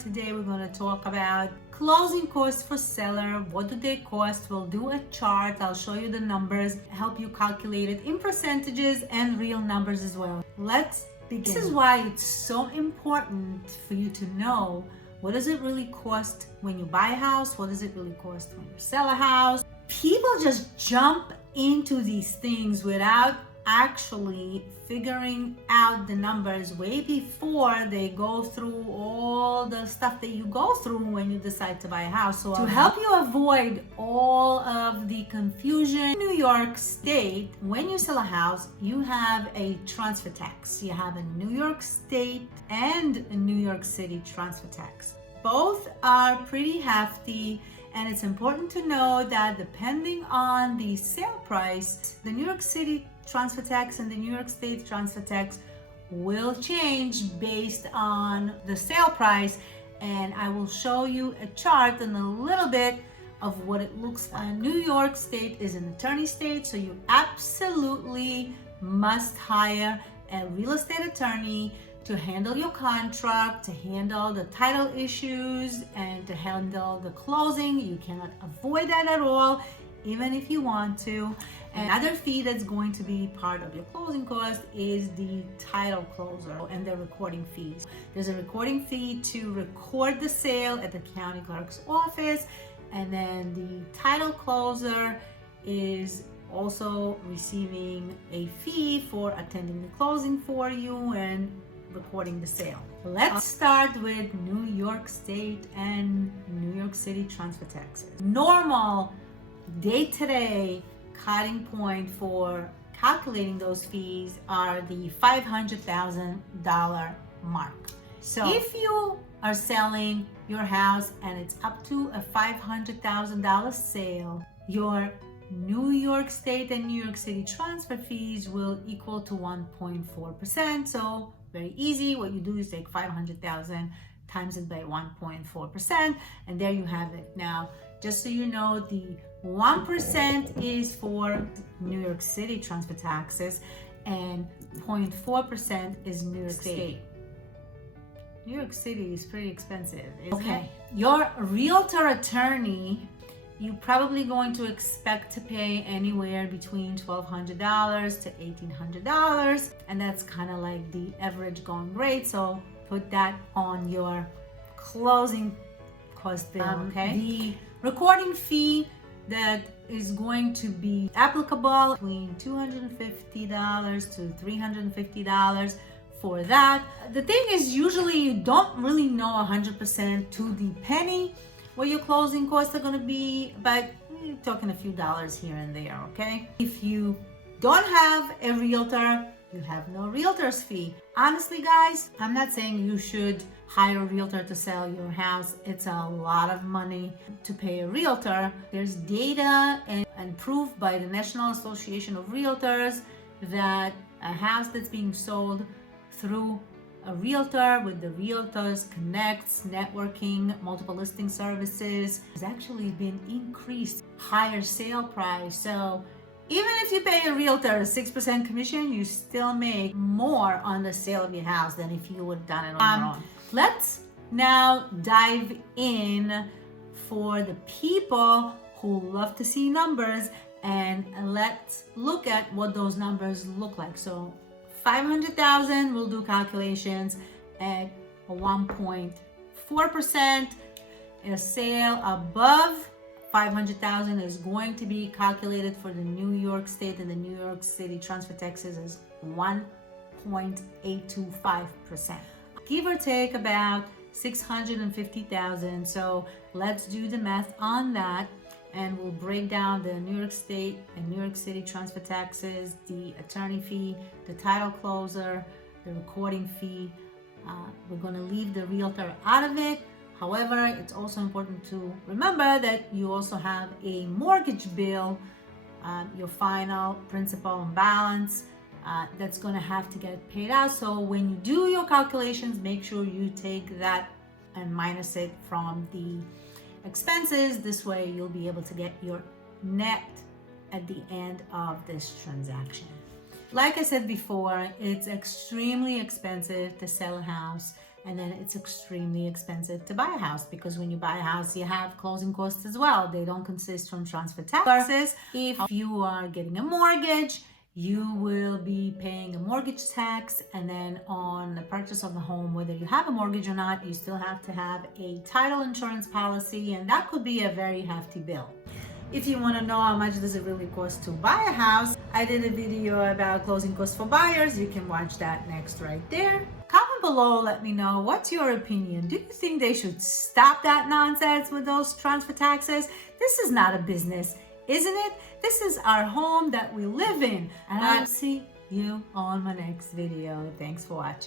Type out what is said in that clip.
Today we're going to talk about closing costs for seller. What do they cost? We'll do a chart. I'll show you the numbers, help you calculate it in percentages and real numbers as well. Let's begin. This is why it's so important for you to know what does it really cost when you buy a house? What does it really cost when you sell a house? People just jump into these things without actually figuring out the numbers way before they go through all the stuff that you go through when you decide to buy a house. So to help you avoid all of the confusion, in New York State, when you sell a house, you have a transfer tax. You have a New York State and a New York City transfer tax. Both are pretty hefty. And it's important to know that depending on the sale price, the New York City transfer tax and the New York State transfer tax will change based on the sale price. And I will show you a chart in a little bit of what it looks like. New York State is an attorney state, so you absolutely must hire a real estate attorney to handle your contract, to handle the title issues, and to handle the closing. You cannot avoid that at all, even if you want to. Another fee that's going to be part of your closing cost is the title closer and the recording fees. There's a recording fee to record the sale at the county clerk's office, and then the title closer is also receiving a fee for attending the closing for you and recording the sale. Let's start with New York State and New York City transfer taxes. Normal day-to-day cutting point for calculating those fees are the $500,000 mark. So if you are selling your house and it's up to a $500,000 sale, your New York State and New York City transfer fees will equal to 1.4%. So very easy. What you do is take 500,000 times it by 1.4%, and there you have it. Now, just so you know, the 1% is for New York City transfer taxes, and 0.4% is New York State. New York City is pretty expensive, isn't it? Your realtor attorney, you're probably going to expect to pay anywhere between $1,200 to $1,800, and that's kind of like the average going rate. So put that on your closing cost bill, okay? The recording fee that is going to be applicable between $250 to $350 for that. The thing is, usually you don't really know 100% to the penny what your closing costs are going to be, but you're talking a few dollars here and there, okay? If you don't have a realtor, you have no realtor's fee. Honestly, guys, I'm not saying you should hire a realtor to sell your house. It's a lot of money to pay a realtor. There's data and proof by the National Association of Realtors that a house that's being sold through a realtor with the Realtors Connects, networking, multiple listing services has actually been increased, higher sale price. So even if you pay a realtor a 6% commission, you still make more on the sale of your house than if you would have done it on your own. Let's now dive in for the people who love to see numbers, and let's look at what those numbers look like. So 500,000, we'll do calculations at 1.4%. A sale above 500,000 is going to be calculated for the New York State and the New York City transfer taxes as 1.825%. Give or take about 650,000. So let's do the math on that, and we'll break down the New York State and New York City transfer taxes, the attorney fee, the title closer, the recording fee. We're going to leave the realtor out of it. However, it's also important to remember that you also have a mortgage bill, your final principal and balance, that's going to have to get paid out. So when you do your calculations, make sure you take that and minus it from the expenses. This way you'll be able to get your net at the end of this transaction. Like I said before, it's extremely expensive to sell a house, and then it's extremely expensive to buy a house, because when you buy a house, you have closing costs as well. They don't consist from transfer taxes. If you are getting a mortgage, you will be paying a mortgage tax, and then on the purchase of the home, whether you have a mortgage or not, you still have to have a title insurance policy, and that could be a very hefty bill. If you want to know how much does it really cost to buy a house, I did a video about closing costs for buyers. You can watch that next right there. Comment below, let me know, what's your opinion? Do you think they should stop that nonsense with those transfer taxes? This is not a business, isn't it? This is our home that we live in. And I'll see you on my next video. Thanks for watching.